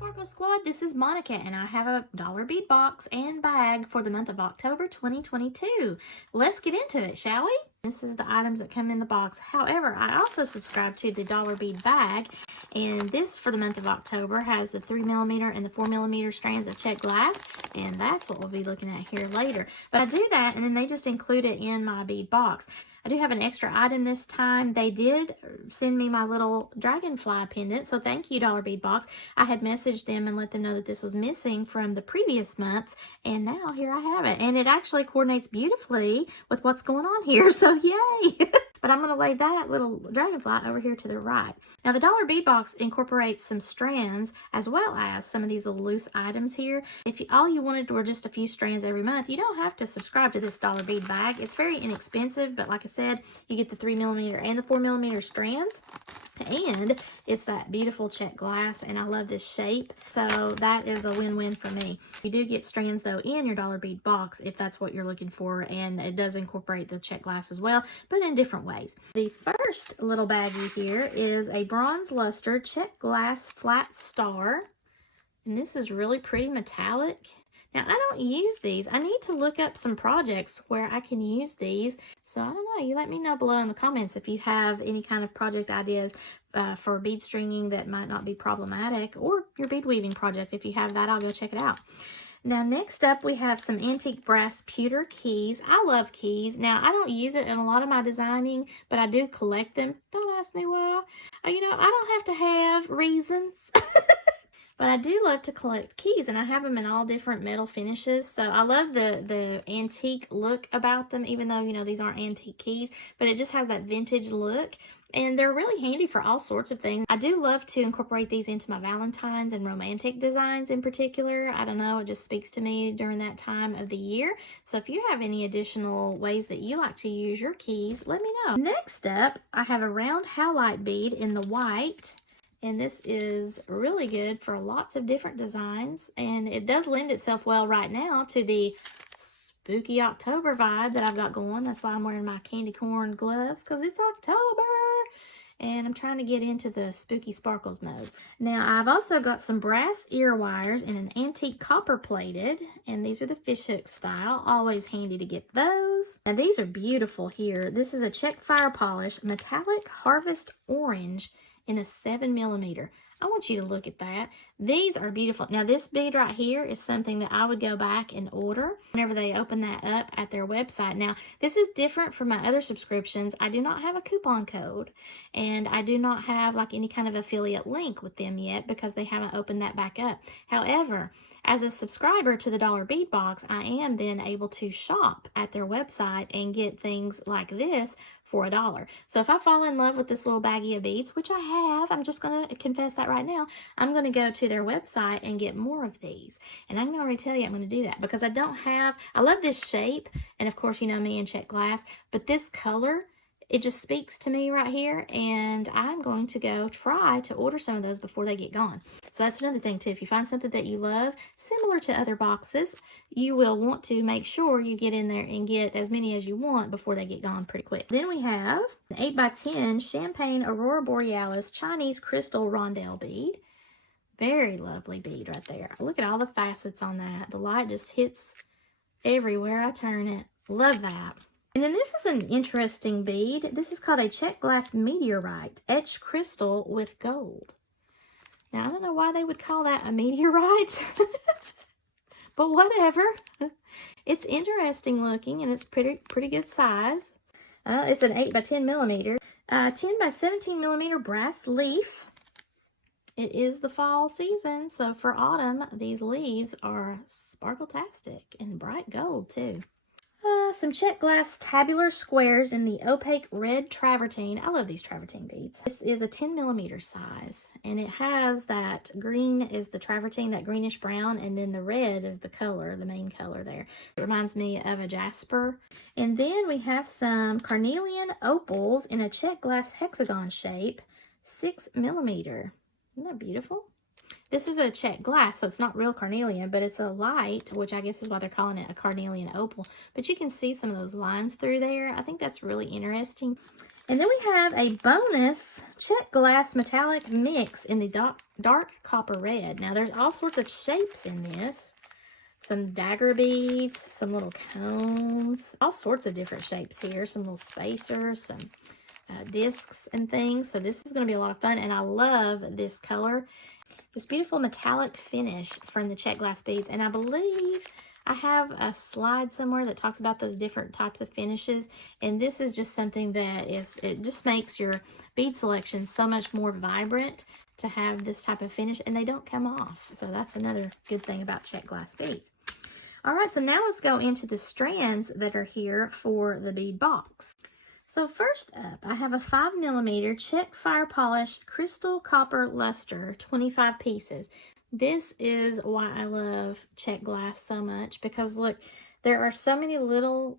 Sparkle Squad, this is Monica and I have a dollar bead box and bag for the month of October 2022. Let's get into it, shall we? This is the items that come in the box. However, I also subscribe to the dollar bead bag, and this for the month of October has the 3mm and the 4mm strands of check glass, and that's what we'll be looking at here later. But I do that and then they just include it in my bead box. I do have an extra item this time. They did send me my little dragonfly pendant, so thank you, Dollar Bead Box. I had messaged them and let them know that this was missing from the previous months, and now here I have it. And it actually coordinates beautifully with what's going on here, so yay! But I'm going to lay that little dragonfly over here to the right. Now, the Dollar Bead Box incorporates some strands as well as some of these little loose items here. If all you wanted were just a few strands every month, you don't have to subscribe to this dollar bead bag. It's very inexpensive, but like I said, you get the 3mm and the 4mm strands, and it's that beautiful check glass, and I love this shape, so that is a win-win for me. You do get strands though in your dollar bead box if that's what you're looking for, and it does incorporate the check glass as well, but in different ways. The first little baggie here is a bronze luster check glass flat star, and this is really pretty metallic. Now, I don't use these. I need to look up some projects where I can use these. So, I don't know. You let me know below in the comments if you have any kind of project ideas for bead stringing that might not be problematic, or your bead weaving project. If you have that, I'll go check it out. Now, next up, we have some antique brass pewter keys. I love keys. Now, I don't use it in a lot of my designing, but I do collect them. Don't ask me why. You know, I don't have to have reasons. But I do love to collect keys, and I have them in all different metal finishes. So I love the antique look about them, even though, you know, these aren't antique keys, but it just has that vintage look. And they're really handy for all sorts of things. I do love to incorporate these into my Valentine's and romantic designs in particular. I don't know, it just speaks to me during that time of the year. So if you have any additional ways that you like to use your keys, let me know. Next up, I have a round howlite bead in the white. And this is really good for lots of different designs. And it does lend itself well right now to the spooky October vibe that I've got going. That's why I'm wearing my candy corn gloves, because it's October. And I'm trying to get into the spooky sparkles mode. Now, I've also got some brass ear wires in an antique copper plated. And these are the fishhook style. Always handy to get those. And these are beautiful here. This is a check fire polish metallic harvest orange in a 7mm. I want you to look at that. These are beautiful. Now, this bead right here is something that I would go back and order whenever they open that up at their website. Now, this is different from my other subscriptions. I do not have a coupon code, and I do not have like any kind of affiliate link with them yet because they haven't opened that back up. However, as a subscriber to the Dollar Bead Box, I am then able to shop at their website and get things like this for $1. So if I fall in love with this little baggie of beads, which I have, I'm just going to confess that right now, I'm going to go to their website and get more of these. And I'm going to already tell you I'm going to do that because I love this shape. And of course, you know me and check glass, but this color, it just speaks to me right here, and I'm going to go try to order some of those before they get gone. So that's another thing too. If you find something that you love, similar to other boxes, you will want to make sure you get in there and get as many as you want before they get gone pretty quick. Then we have an 8x10 Champagne Aurora Borealis Chinese crystal rondelle bead. Very lovely bead right there. Look at all the facets on that. The light just hits everywhere I turn it. Love that. And then this is an interesting bead. This is called a check glass meteorite, etched crystal with gold. Now, I don't know why they would call that a meteorite, but whatever. It's interesting looking, and it's pretty good size. It's an 8x10mm, 10x17mm brass leaf. It is the fall season, so for autumn, these leaves are sparkle-tastic and bright gold too. Some check glass tabular squares in the opaque red travertine. I love these travertine beads. This is a 10mm size, and it has that green is the travertine, that greenish brown, and then the red is the color, the main color there. It reminds me of a jasper. And then we have some carnelian opals in a check glass hexagon shape, 6mm. Isn't that beautiful? This is a check glass, so it's not real carnelian, but it's a light, which I guess is why they're calling it a carnelian opal. But you can see some of those lines through there. I think that's really interesting. And then we have a bonus check glass metallic mix in the dark copper red. Now, there's all sorts of shapes in this. Some dagger beads, some little cones, all sorts of different shapes here. Some little spacers, some discs and things. So this is going to be a lot of fun, and I love this color. This beautiful metallic finish from the check glass beads, and I believe I have a slide somewhere that talks about those different types of finishes, and this is just something that it just makes your bead selection so much more vibrant to have this type of finish, and they don't come off. So that's another good thing about check glass beads. All right, so now let's go into the strands that are here for the bead box. So first up, I have a 5mm check fire polished crystal copper luster, 25 pieces. This is why I love check glass so much, because look, there are so many little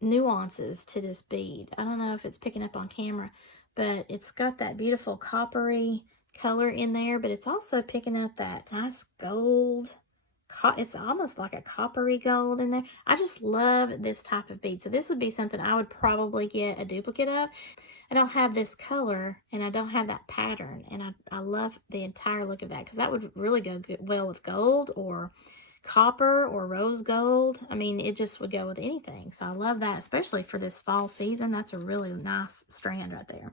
nuances to this bead. I don't know if it's picking up on camera, but it's got that beautiful coppery color in there, but it's also picking up that nice gold. It's almost like a coppery gold in there. I just love this type of bead. So this would be something I would probably get a duplicate of. I don't have this color, and I don't have that pattern, and I love the entire look of that, because that would really go well with gold or copper or rose gold. I mean, it just would go with anything. So I love that, especially for this fall season. That's a really nice strand right there.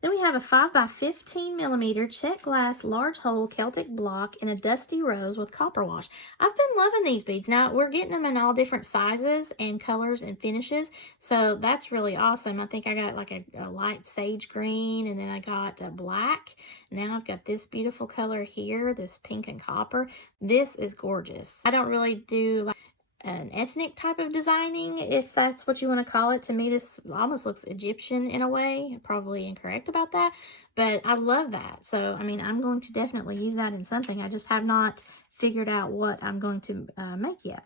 Then we have a 5x15mm check glass large hole Celtic block in a dusty rose with copper wash. I've been loving these beads. Now, we're getting them in all different sizes and colors and finishes, so that's really awesome. I think I got like a light sage green, and then I got a black. Now I've got this beautiful color here, this pink and copper. This is gorgeous. I don't really do like an ethnic type of designing, if that's what you want to call it. To me, this almost looks Egyptian in a way. Probably incorrect about that, but I love that. So, I mean, I'm going to definitely use that in something. I just have not figured out what I'm going to make yet.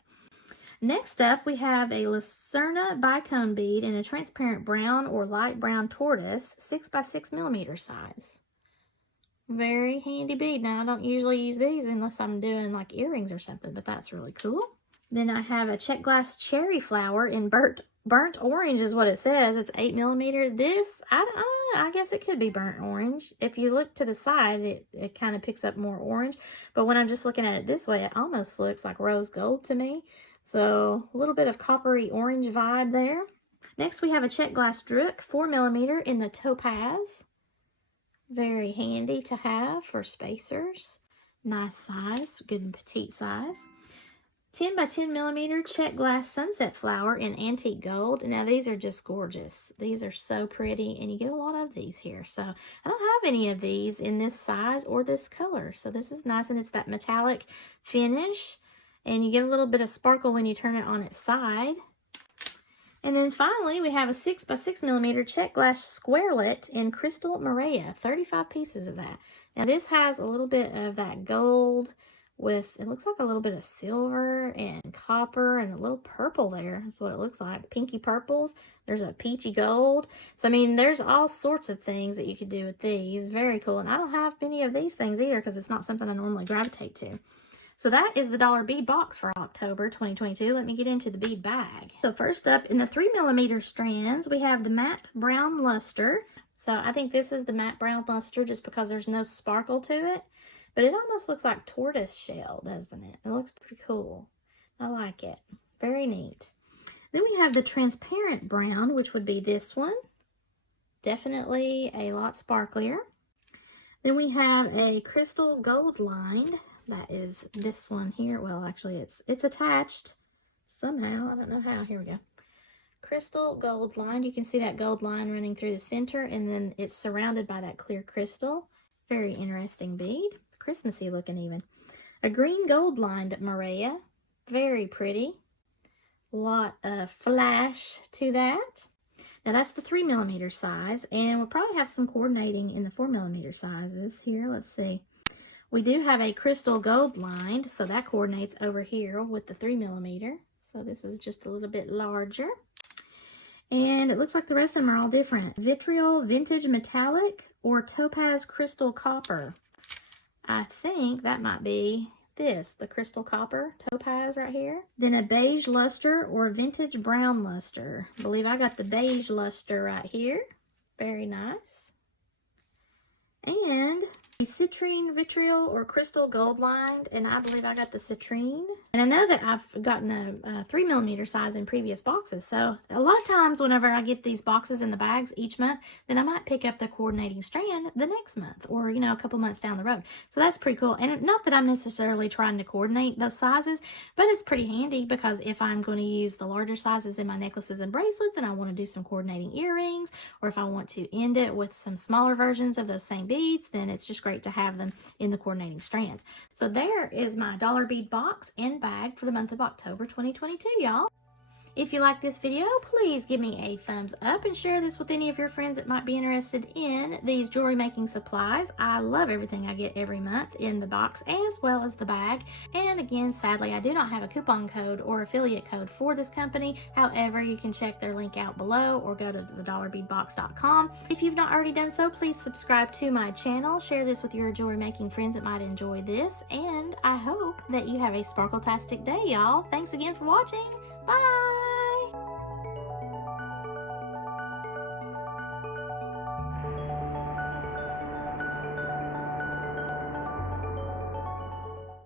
Next up, we have a Lucerna bicone bead in a transparent brown or light brown tortoise, 6x6mm size. Very handy bead. Now, I don't usually use these unless I'm doing like earrings or something, but that's really cool. Then I have a check glass cherry flower in burnt orange is what it says. It's 8mm. This, I don't know, I guess it could be burnt orange. If you look to the side, it kind of picks up more orange. But when I'm just looking at it this way, it almost looks like rose gold to me. So a little bit of coppery orange vibe there. Next, we have a check glass Drook, 4mm in the topaz. Very handy to have for spacers. Nice size, good and petite size. 10x10mm check glass sunset flower in antique gold. Now these are just gorgeous. These are so pretty, and you get a lot of these here. So I don't have any of these in this size or this color. So this is nice, and it's that metallic finish, and you get a little bit of sparkle when you turn it on its side. And then finally, we have a 6x6mm check glass squarelet in crystal Maria, 35 pieces of that. Now this has a little bit of that gold with, it looks like a little bit of silver and copper and a little purple there. That's what it looks like. Pinky purples. There's a peachy gold. So, I mean, there's all sorts of things that you could do with these. Very cool. And I don't have many of these things either, because it's not something I normally gravitate to. So that is the dollar bead box for October 2022. Let me get into the bead bag. So first up, in the 3mm strands, we have the matte brown luster. So I think this is the matte brown luster just because there's no sparkle to it. But it almost looks like tortoise shell, doesn't it? It looks pretty cool. I like it. Very neat. Then we have the transparent brown, which would be this one. Definitely a lot sparklier. Then we have a crystal gold lined. That is this one here. Well, actually, it's attached somehow. I don't know how. Here we go. Crystal gold lined. You can see that gold line running through the center, and then it's surrounded by that clear crystal. Very interesting bead. Christmassy looking even. A green gold lined Maria. Very pretty. A lot of flash to that. Now that's the 3mm size, and we'll probably have some coordinating in the 4mm sizes here. Let's see. We do have a crystal gold lined, so that coordinates over here with the 3mm. So this is just a little bit larger. And it looks like the rest of them are all different. Vitriol vintage metallic or topaz crystal copper. I think that might be this, the crystal copper topaz right here. Then a beige luster or vintage brown luster. I believe I got the beige luster right here. Very nice. And a citrine vitriol or crystal gold lined, and I believe I got the citrine. And I know that I've gotten a 3mm size in previous boxes, so a lot of times whenever I get these boxes in the bags each month, then I might pick up the coordinating strand the next month, or a couple months down the road. So that's pretty cool. And not that I'm necessarily trying to coordinate those sizes, but it's pretty handy because if I'm going to use the larger sizes in my necklaces and bracelets and I want to do some coordinating earrings, or if I want to end it with some smaller versions of those same beads, then it's just great to have them in the coordinating strands. So there is my dollar bead box and bag for the month of October 2022, y'all. If you like this video, please give me a thumbs up and share this with any of your friends that might be interested in these jewelry making supplies. I love everything I get every month in the box as well as the bag. And again, sadly, I do not have a coupon code or affiliate code for this company. However, you can check their link out below or go to thedollarbeadbox.com. If you've not already done so, please subscribe to my channel. Share this with your jewelry making friends that might enjoy this. And I hope that you have a sparkle-tastic day, y'all. Thanks again for watching. Bye!